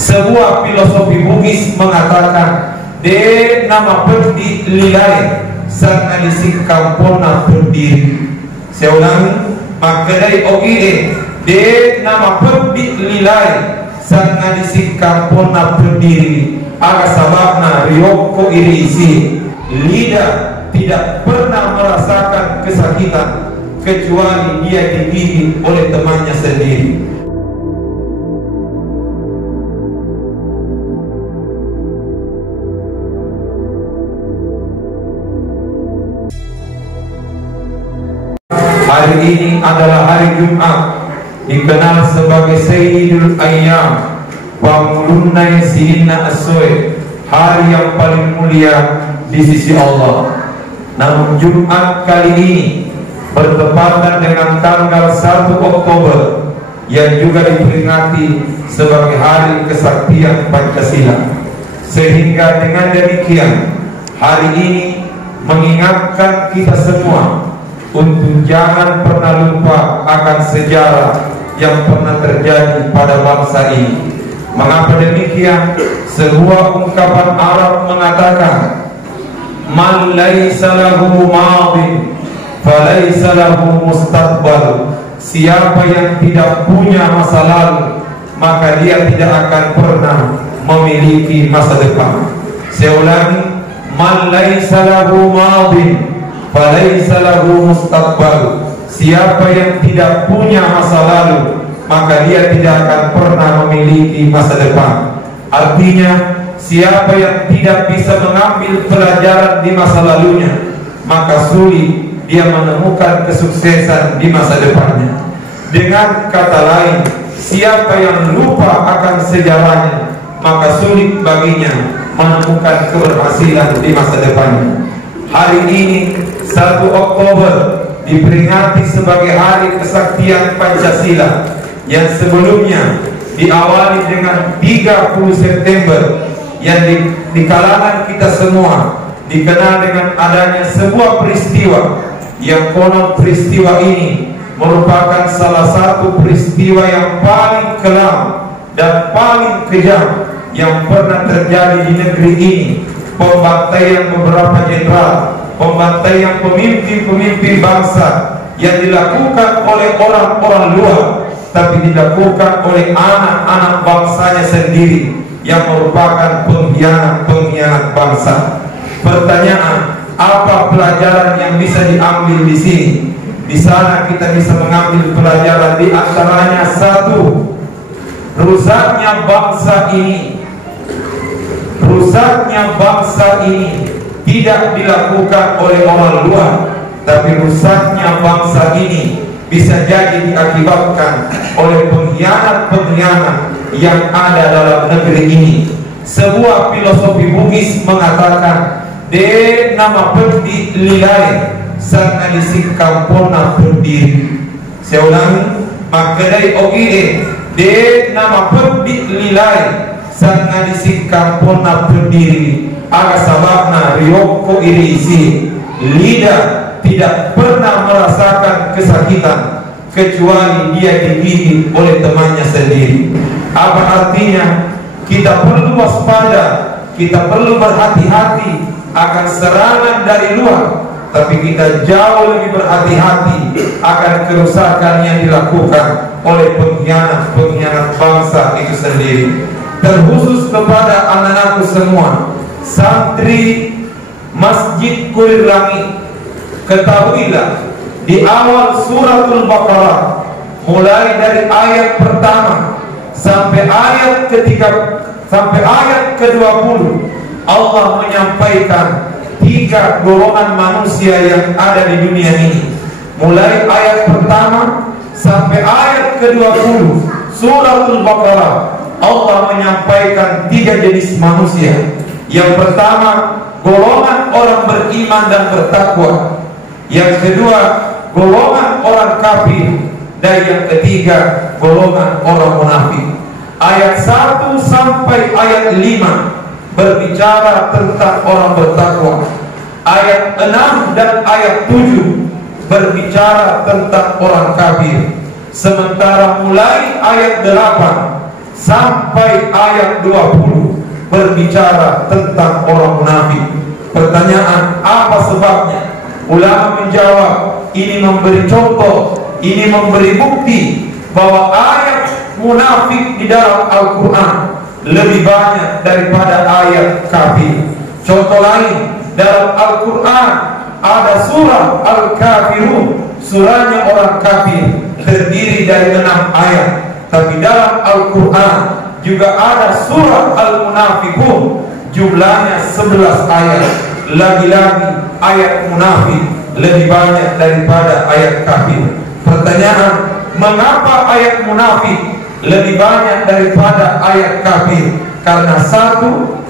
Sebuah filosofi Bugis mengatakan de nama perdi lilai sang alisik kampona berdiri. Saya ulangi, makadai ogide de nama perdi lilai sang alisik kampona berdiri. Aga sababna riokko irisi lidah tidak pernah merasakan kesakitan kecuali dia digigit oleh temannya sendiri. Hari ini adalah hari Jumat, dikenal sebagai Sayyidul Ayyam, Pamulunai Sihinna Aswe, hari yang paling mulia di sisi Allah. Namun Jumat kali ini bertepatan dengan tanggal 1 Oktober yang juga diperingati sebagai hari kesaktian Pancasila. Sehingga dengan demikian hari ini mengingatkan kita semua untuk jangan pernah lupa akan sejarah yang pernah terjadi pada bangsa ini. Mengapa demikian? Sebuah ungkapan Arab mengatakan, man laisa lahu madin falaisa lahu mustaqbal. Siapa yang tidak punya masa lalu, maka dia tidak akan pernah memiliki masa depan. Saya ulangi, man laisa lahu madin falaisa lahu mustaqbal. Siapa yang tidak punya masa lalu, maka dia tidak akan pernah memiliki masa depan. Artinya, siapa yang tidak bisa mengambil pelajaran di masa lalunya, maka sulit dia menemukan kesuksesan di masa depannya. Dengan kata lain, siapa yang lupa akan sejarahnya, maka sulit baginya menemukan keberhasilan di masa depannya. Hari ini 1 Oktober diperingati sebagai hari kesaktian Pancasila yang sebelumnya diawali dengan 30 September yang di kalangan kita semua dikenal dengan adanya sebuah peristiwa yang konon peristiwa ini merupakan salah satu peristiwa yang paling kelam dan paling kejam yang pernah terjadi di negeri ini. Pembantaian beberapa jenderal, pembantaian pemimpin-pemimpin bangsa yang dilakukan oleh orang-orang luar, tapi dilakukan oleh anak-anak bangsanya sendiri yang merupakan pengkhianat bangsa. Pertanyaan, apa pelajaran yang bisa diambil di sini? Di sana kita bisa mengambil pelajaran, di antaranya satu, rusaknya bangsa ini tidak dilakukan oleh orang luar, tapi rusaknya bangsa ini bisa jadi diakibatkan oleh pengkhianat-pengkhianat yang ada dalam negeri ini. Sebuah filosofi Bugis mengatakan de nama perdi lilai sang alisik kampona berdiri. Saya ulangi, makadai ogide de nama perdi lilai sang alisik kampona berdiri. Aga sababna riokko irisi lidah tidak pernah merasakan kesakitan kecuali dia digigit oleh temannya sendiri. Apa artinya? Kita perlu waspada, kita perlu berhati-hati akan serangan dari luar, tapi kita jauh lebih berhati-hati akan kerusakan yang dilakukan oleh pengkhianat bangsa itu sendiri. Terkhusus kepada anak-anakku semua, santri Masjid Kulir Langit, ketahuilah di awal suratul Baqarah, mulai dari ayat pertama sampai ayat ke-20, Allah menyampaikan 3 golongan manusia yang ada di dunia ini. Mulai ayat pertama sampai ayat ke-20 suratul Baqarah, Allah menyampaikan 3 jenis manusia. Yang pertama, golongan orang beriman dan bertakwa. Yang kedua, golongan orang kafir. Dan yang ketiga, golongan orang munafik. Ayat 1 sampai ayat 5 berbicara tentang orang bertakwa. Ayat 6 dan ayat 7 berbicara tentang orang kafir. Sementara mulai ayat 8 sampai ayat 20 berbicara tentang orang munafik. Pertanyaan, apa sebabnya? Ulama menjawab, ini memberi contoh, ini memberi bukti bahwa ayat munafik di dalam Al-Quran lebih banyak daripada ayat kafir. Contoh lain, dalam Al-Quran ada surah Al-Kafirun, surahnya orang kafir, terdiri dari 6 ayat. Tapi dalam Al-Quran juga ada surah Al-Munafikun, jumlahnya 11 ayat. Lagi-lagi ayat munafik lebih banyak daripada ayat kafir. Pertanyaan, mengapa ayat munafik lebih banyak daripada ayat kafir? Karena satu,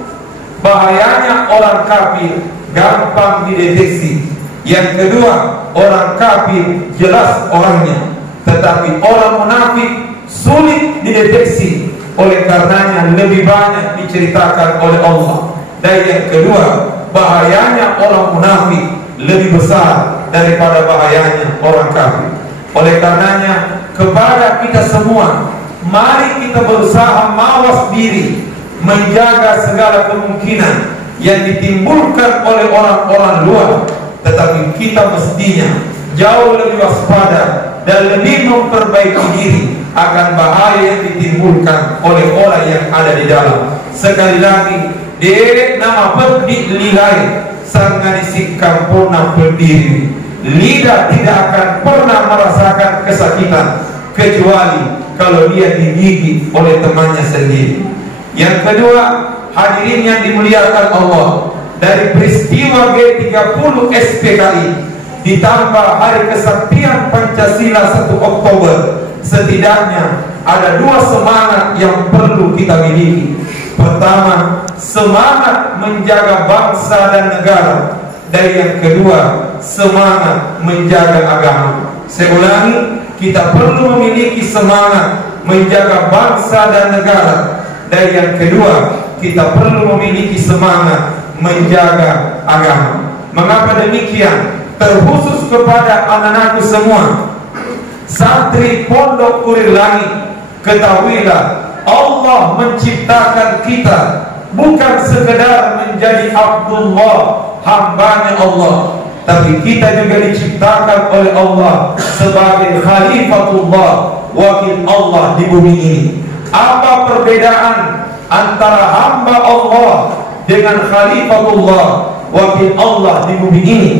bahayanya orang kafir gampang dideteksi. Yang kedua, orang kafir jelas orangnya, tetapi orang munafik sulit dideteksi. Oleh karenanya lebih banyak diceritakan oleh Allah. Dan yang kedua, bahayanya orang munafik lebih besar daripada bahayanya orang kafir. Oleh karenanya kepada kita semua, mari kita berusaha mawas diri, menjaga segala kemungkinan yang ditimbulkan oleh orang-orang luar. Tetapi kita mestinya jauh lebih waspada dan lebih memperbaiki diri akan bahaya yang ditimbulkan oleh orang yang ada di dalam. Sekali lagi, derek nama pedih lilai sangat disikam purna berdiri. Lidah tidak akan pernah merasakan kesakitan kecuali kalau dia digigit oleh temannya sendiri. Yang kedua, hadirin yang dimuliakan Allah, dari peristiwa G30 SPKI ditambah hari kesaktian Pancasila 1 Oktober, setidaknya ada 2 semangat yang perlu kita miliki. Pertama, semangat menjaga bangsa dan negara, dan yang kedua, semangat menjaga agama. Saya ulangi, kita perlu memiliki semangat menjaga bangsa dan negara, dan yang kedua, kita perlu memiliki semangat menjaga agama. Mengapa demikian? Terkhusus kepada anak-anakku semua, santri Pondok Kurir Langit, ketahuilah Allah menciptakan kita bukan sekedar menjadi Abdullah, hambanya Allah, tapi kita juga diciptakan oleh Allah sebagai Khalifatullah, wakil Allah di bumi ini. Apa perbedaan antara hamba Allah dengan Khalifatullah, wakil Allah di bumi ini?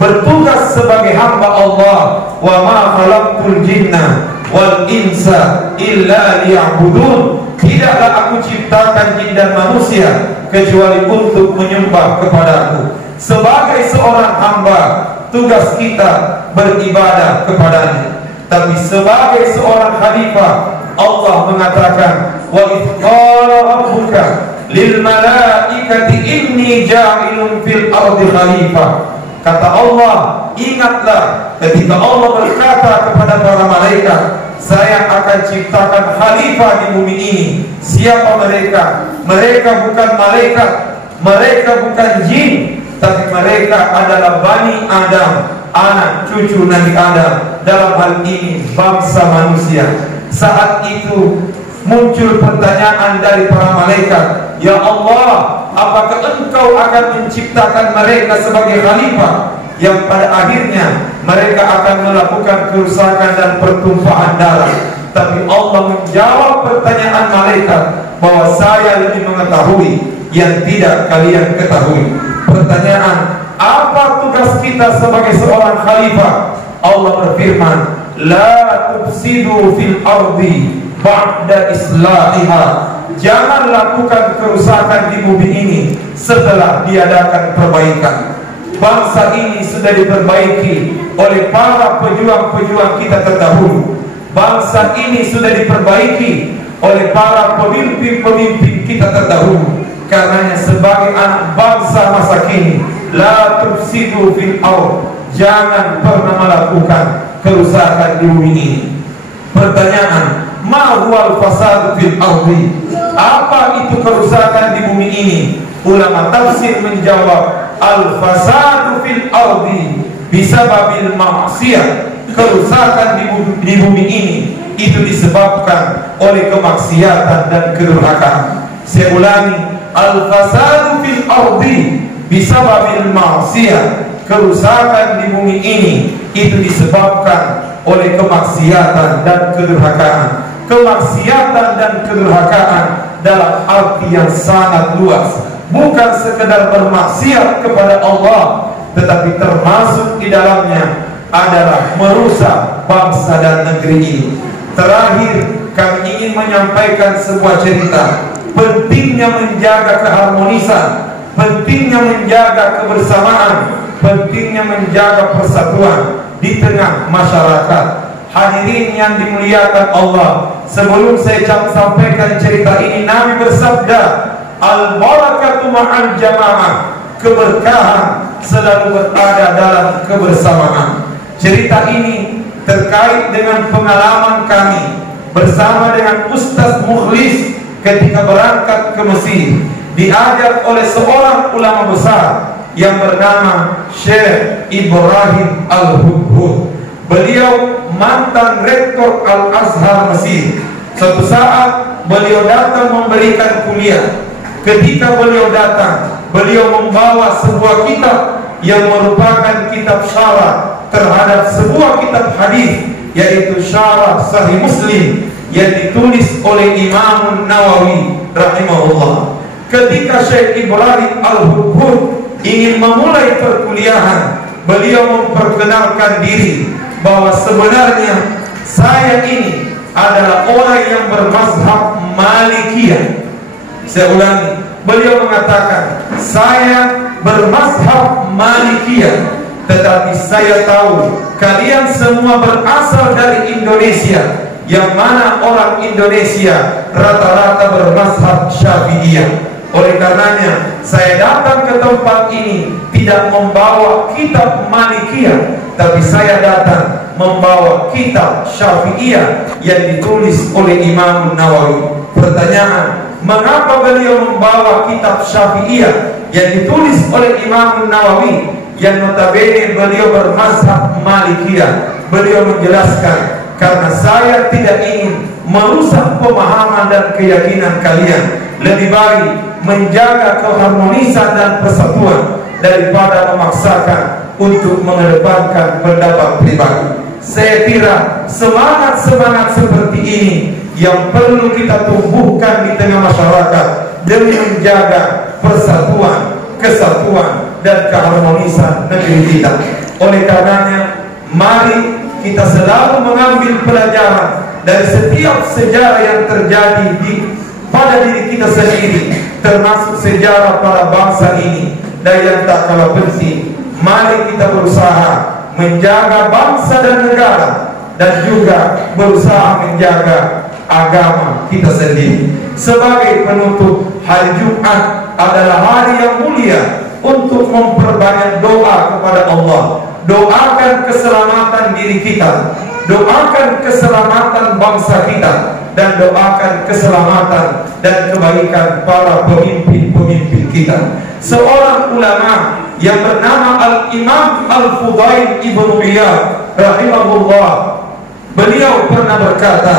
Bertugas sebagai hamba Allah, wa ma khalaqtul jinna wal insa illa liya'budun. Tidaklah aku ciptakan jin dan manusia kecuali untuk menyembah kepadaku. Sebagai seorang hamba, tugas kita beribadah kepadanya. Tapi sebagai seorang khalifah, Allah mengatakan, wa idh qala rabbuka lil malaikati inni ja'ilun fil ardi khalifah. Kata Allah, ingatlah ketika Allah berkata kepada para malaikat, saya akan ciptakan khalifah di bumi ini. Siapa mereka? Mereka bukan malaikat, mereka bukan jin, tapi mereka adalah Bani Adam, anak cucu Nabi Adam, dalam hal ini bangsa manusia. Saat itu muncul pertanyaan dari para malaikat, ya Allah, apakah engkau akan menciptakan mereka sebagai khalifah yang pada akhirnya mereka akan melakukan kerusakan dan pertumpahan darah? Tapi Allah menjawab pertanyaan malaikat bahwa saya lebih mengetahui yang tidak kalian ketahui. Pertanyaan, apa tugas kita sebagai seorang khalifah? Allah berfirman, la tufsidu fil ardi ba'da islahiha. Jangan lakukan kerusakan di bumi ini setelah diadakan perbaikan. Bangsa ini sudah diperbaiki oleh para pejuang-pejuang kita terdahulu. Bangsa ini sudah diperbaiki oleh para pemimpin-pemimpin kita terdahulu. Karenanya sebagai anak bangsa masa kini, la tufsidu fil ard, jangan pernah melakukan kerusakan di bumi ini. Pertanyaan, ma huwal fasad fil ardi? Apa itu kerusakan di bumi ini? Ulama tafsir menjawab, al fasadu fil ardi bisababil ma'siyah. Kerusakan di bumi ini itu disebabkan oleh kemaksiatan dan kedurhakaan. Saya ulangi, al-fasadu fil ardi bisababil ma'siyah, kerusakan di bumi ini itu disebabkan oleh kemaksiatan dan kedurhakaan. Kemaksiatan dan kedurhakaan dalam arti yang sangat luas, bukan sekedar bermaksiat kepada Allah, tetapi termasuk di dalamnya adalah merusak bangsa dan negeri ini. Terakhir, kami ingin menyampaikan sebuah cerita. Pentingnya menjaga keharmonisan, pentingnya menjaga kebersamaan, pentingnya menjaga persatuan di tengah masyarakat. Hadirin yang dimuliakan Allah, sebelum saya sampaikan cerita ini, Nabi bersabda, al-barakatu ma'al jamaah, keberkahan selalu berada dalam kebersamaan. Cerita ini terkait dengan pengalaman kami bersama dengan Ustaz Mukhlis ketika berangkat ke Mesir, diajar oleh seorang ulama besar yang bernama Syekh Ibrahim Al-Hudhud. Beliau mantan rektor Al-Azhar Mesir. Suatu saat beliau datang memberikan kuliah. Ketika beliau datang, beliau membawa sebuah kitab yang merupakan kitab syarah terhadap sebuah kitab hadis, yaitu Syarah Sahih Muslim yang ditulis oleh Imam Nawawi rahimahullah. Ketika Syekh Ibrahim Al-Hudhud ingin memulai perkuliahan, beliau memperkenalkan diri bahwa sebenarnya saya ini adalah orang yang bermazhab Malikiyah. Saya ulangi, beliau mengatakan, saya bermazhab Malikiyah, tetapi saya tahu kalian semua berasal dari Indonesia, yang mana orang Indonesia rata-rata bermazhab Syafi'iyah. Oleh karenanya saya datang ke tempat ini tidak membawa kitab Malikiyah, tapi saya datang membawa kitab Syafi'iyah yang ditulis oleh Imam Nawawi. Pertanyaan, mengapa beliau membawa kitab Syafi'iyah yang ditulis oleh Imam Nawawi yang notabene beliau bermazhab Malikiyah? Beliau menjelaskan, karena saya tidak ingin merusak pemahaman dan keyakinan kalian. Lebih baik menjaga keharmonisan dan persatuan daripada memaksakan untuk mengedepankan pendapat pribadi. Saya kira semangat-semangat seperti ini yang perlu kita tumbuhkan di tengah masyarakat demi menjaga persatuan, kesatuan, dan keharmonisan negeri kita. Oleh karenanya, mari kita selalu mengambil pelajaran dari setiap sejarah yang terjadi pada diri kita sendiri, termasuk sejarah para bangsa ini. Dan yang tak kalah penting, mari kita berusaha menjaga bangsa dan negara, dan juga berusaha menjaga agama kita sendiri. Sebagai penutup, hari Jumat adalah hari yang mulia untuk memperbanyak doa kepada Allah. Doakan keselamatan diri kita, doakan keselamatan bangsa kita, dan doakan keselamatan dan kebaikan para pemimpin-pemimpin kita. Seorang ulama yang bernama Al-Imam Al-Fudail Ibnu Iyad rahimahullah, beliau pernah berkata,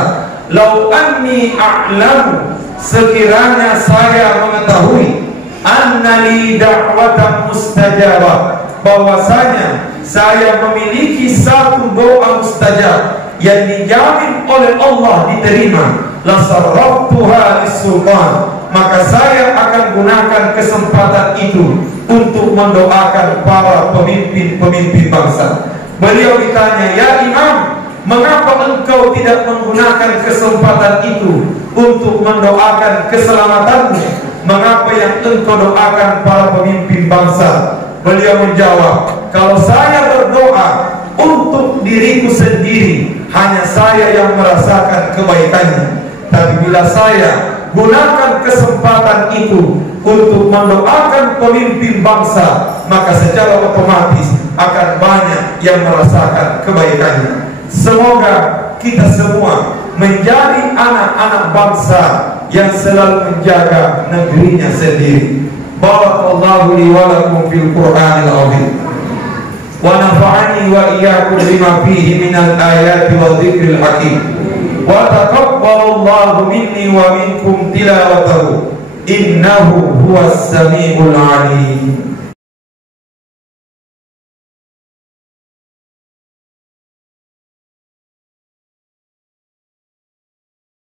"Lau anni a'lamu," sekiranya saya mengetahui, "annali da'watan mustajabah," bahwasanya saya memiliki satu doa mustajab yang dijamin oleh Allah diterima, lasarraftuha lis-sultan, maka saya akan gunakan kesempatan itu untuk mendoakan para pemimpin-pemimpin bangsa. Beliau ditanya, "Ya Imam, mengapa engkau tidak menggunakan kesempatan itu untuk mendoakan keselamatanmu? Mengapa yang engkau doakan para pemimpin bangsa?" Beliau menjawab, "Kalau saya berdoa untuk diriku sendiri, hanya saya yang merasakan kebaikannya. Tapi bila saya gunakan kesempatan itu untuk mendoakan pemimpin bangsa, maka secara otomatis akan banyak yang merasakan kebaikannya." Semoga kita semua menjadi anak-anak bangsa yang selalu menjaga negerinya sendiri. Barakallahu li wa lakum fil Qur'anil azim, wa nafa'ani wa iyyakum bima fihi minal ayati wa dzikril hakim. wa taqabbalallahu minni wa minkum tilawatahu innahu huwas samiul alim.